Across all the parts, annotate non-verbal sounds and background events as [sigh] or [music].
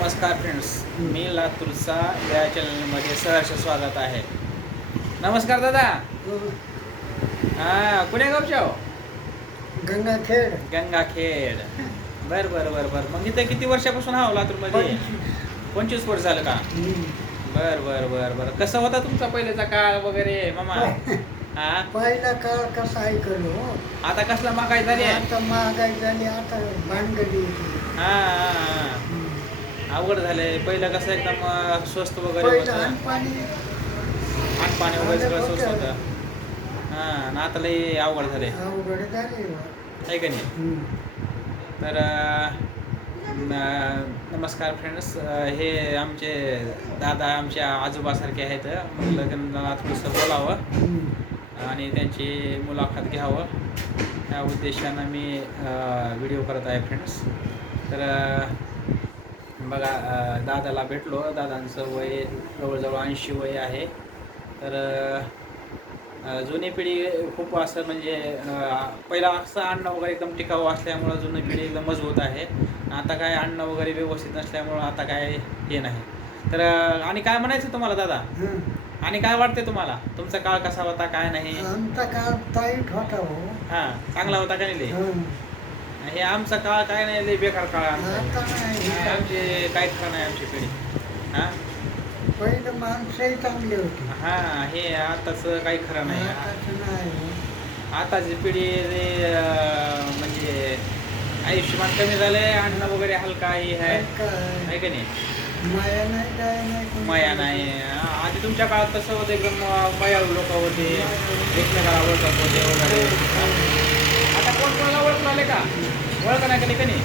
नमस्कार फ्रेंड्स मी लातूरचा या चॅनलमध्ये सहर्ष स्वागत आहे. नमस्कार दादा. हा. कुण्या गावचे हो? गंगाखेड. गंगाखेड. बर बर बर बर. मग इथं किती वर्षापासून हा लातूरमध्ये? पंचवीस. वर्ष झालं का? बर बर बर बर. कसा होता तुमचा पहिलेचा काळ वगैरे मामा? हा. पहिला काळ कसा ऐकलो हो. आता कसला मागाय झाली? आता महागाई झाली आता भानगडी. हा हा, हा. अवघड झालंय. पहिलं कसं एकदम स्वस्त वगैरे होतं. आणि पाणी वगैरे सगळं स्वस्त होतं. हा आता लई अवघड झाले झाली. आहे का नाही. तर नमस्कार फ्रेंड्स हे आमचे दादा आमच्या आजोबासारखे आहेत. म्हटलं त्यांना थोडंसं बोलावं. आणि त्यांची मुलाखत घ्यावं. या उद्देशानं मी व्हिडिओ करत आहे फ्रेंड्स तर बघा दादाला भेटलो. दादांचं वय जवळजवळ ऐंशी वय आहे. तर जुनी पिढी खूप असं म्हणजे पहिला असं अन्न वगैरे एकदम टिकाऊ असल्यामुळं जुनी पिढी एकदम मजबूत आहे. आता काय अन्न वगैरे व्यवस्थित नसल्यामुळं आता काय हे नाही. तर आणि काय म्हणायचं तुम्हाला दादा. आणि काय वाटते तुम्हाला? तुमचा काळ कसा होता काय नाही? आमचा काळ ताईट होता हो. हा चांगला होता का नाही. हे आमचा काळ काय नाही लय बेकार काळ आमचा. आमची काहीच खरं नाही आमची पिढी हा? पहिलं माणसंही चांगली होती. हा हे आताच काही खरं नाही. आताचं पिढी म्हणजे आयुष्यमान कमी झालंय अन्न वगैरे हलका हे आहे. का नाही? माया नाही काय नाही. माया नाही. आधी तुमच्या काळात कसं होतं एकदम मायाळू लोक होते एकमेकाला ओळखत होते वगैरे. कोण कोणाला ओळखून आले का ओळख नाही? का नाही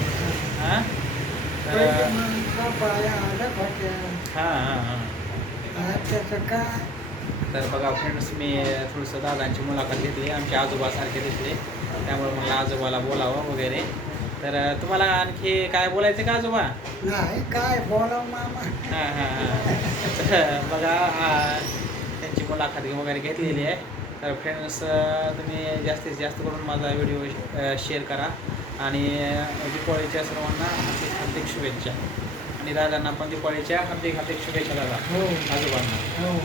हा हा हा. तर बघा फ्रेंड्स मी थोडंसं दादांची मुलाखत घेतली आमच्या आजोबासारखे दिसले. त्यामुळे मला आजोबाला बोलावं वगैरे. तर तुम्हाला आणखी काय बोलायचं का आजोबा? नाही काय बोलाव मामा? हां हां हां. [laughs] बघा त्यांची मुलाखत वगैरे घेतलेली आहे. तर फ्रेंड्स तुम्ही जास्तीत जास्त करून माझा व्हिडिओ शेअर करा. आणि अं, दीपावलीच्या सर्वांना हार्दिक हार्दिक शुभेच्छा. आणि दादांना पण दीपावलीच्या हार्दिक हार्दिक शुभेच्छा दादा. हो. आजोबांना. हो.